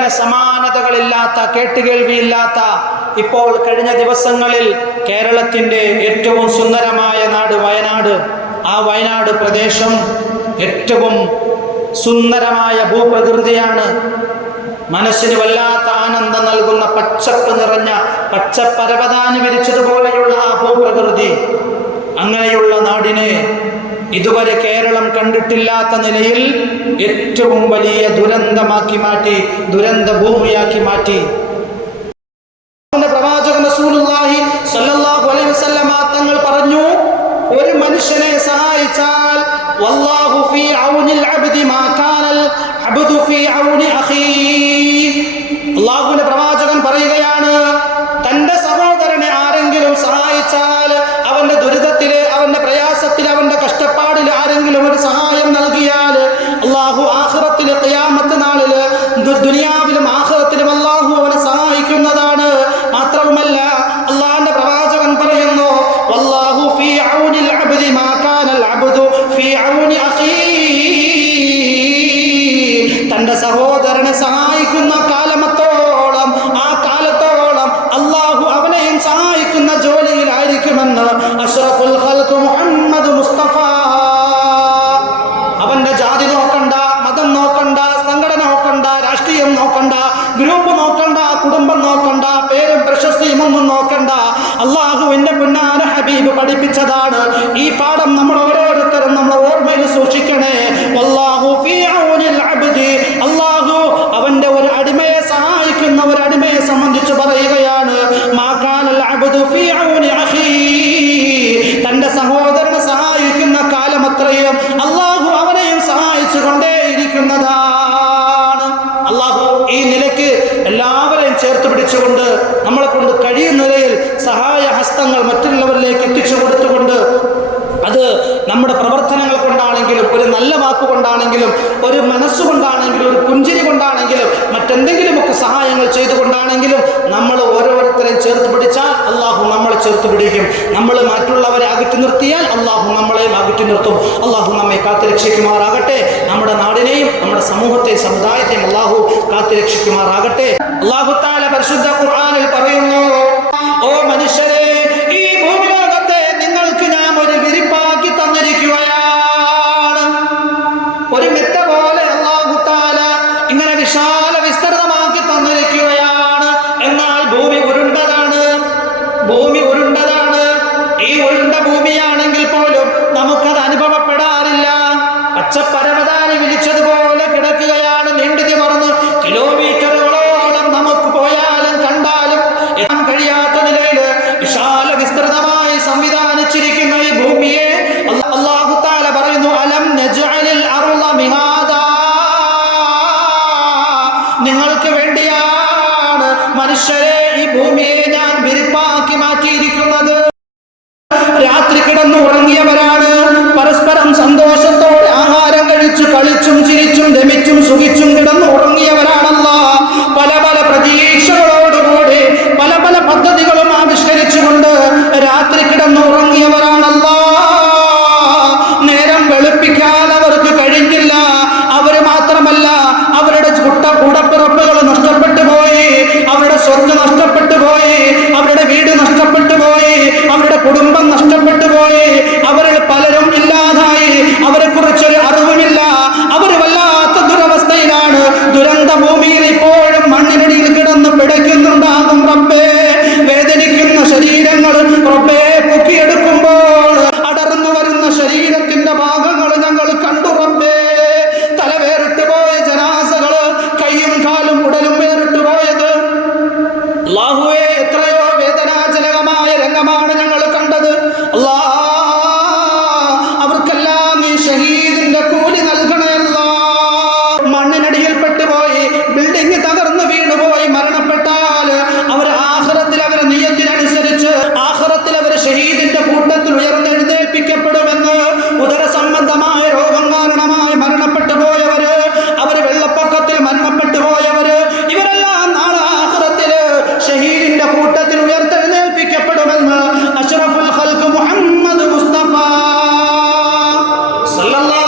ഇങ്ങനെ സമാനതകളില്ലാത്ത കേട്ടുകേൾവിയില്ലാത്ത ഇപ്പോൾ കഴിഞ്ഞ ദിവസങ്ങളിൽ കേരളത്തിന്റെ ഏറ്റവും സുന്ദരമായ നാട് വയനാട്. ആ വയനാട് പ്രദേശം ഏറ്റവും സുന്ദരമായ ഭൂപ്രകൃതിയാണ്. മനസ്സിന് വല്ലാത്ത ആനന്ദം നൽകുന്ന പച്ചപ്പ് നിറഞ്ഞ പച്ചപ്പരവതാനി വിരിച്ചതുപോലെയുള്ള ആ ഭൂപ്രകൃതി. അങ്ങനെയുള്ള നാടിനെ ഇതുവരെ കേരളം കണ്ടിട്ടില്ലാത്ത നിലയിൽ ഏറ്റവും വലിയ ദുരന്തമാക്കി മാറ്റി ദുരന്ത ഭൂമിയാക്കി മാറ്റി ചേർത്ത് പിടിക്കും നമ്മൾ മറ്റുള്ളവരെ അകറ്റി നിർത്തിയാൽ അള്ളാഹു നമ്മളെയും അകറ്റി നിർത്തും. അള്ളാഹു നമ്മെ കാത്തു രക്ഷിക്കുമാറാകട്ടെ നമ്മുടെ നാടിനെയും നമ്മുടെ സമൂഹത്തെ സമുദായത്തെയും അള്ളാഹു കാത്തു രക്ഷിക്കുമാറാകട്ടെ അള്ളാഹുത്താല പരിശുദ്ധ ഖുർആാനിൽ പറയുന്നു നഷ്ടപ്പെട്ടു പോയി. সাল্লাহ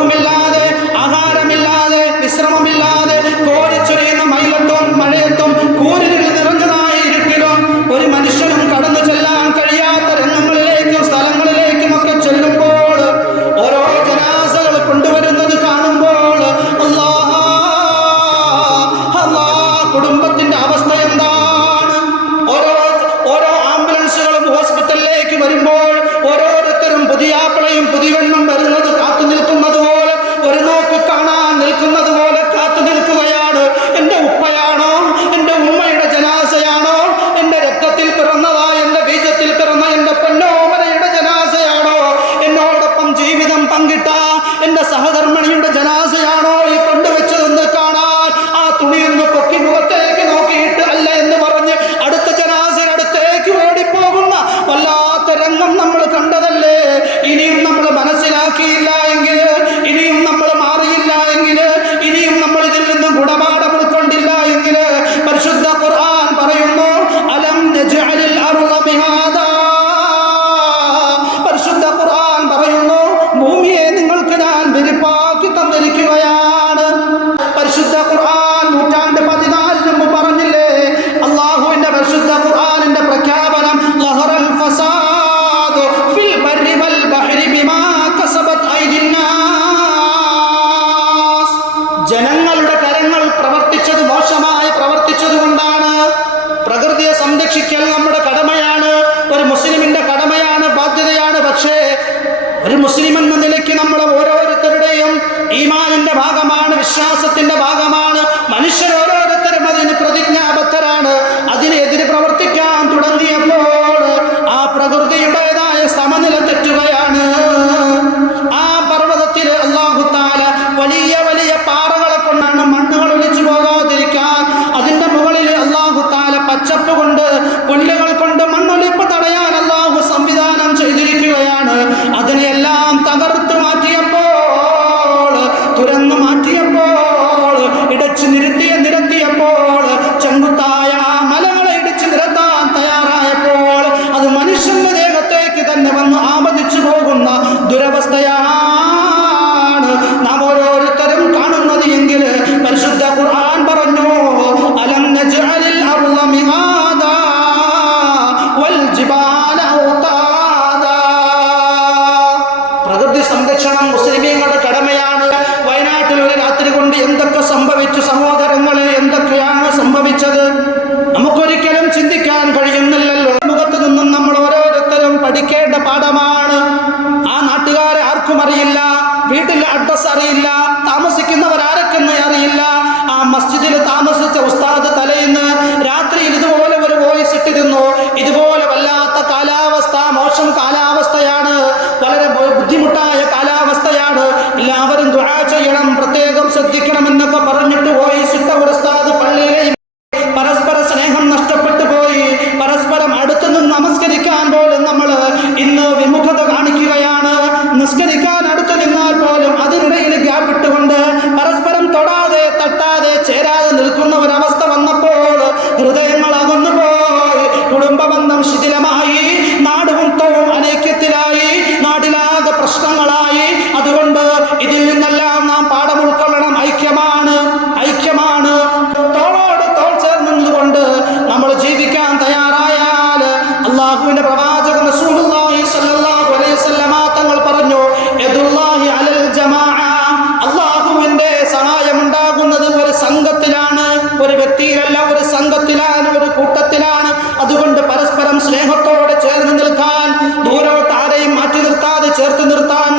اللهم لا എല്ലാവരും ദുആ ചെയ്യണം നിർത്താതെ ചേർത്ത്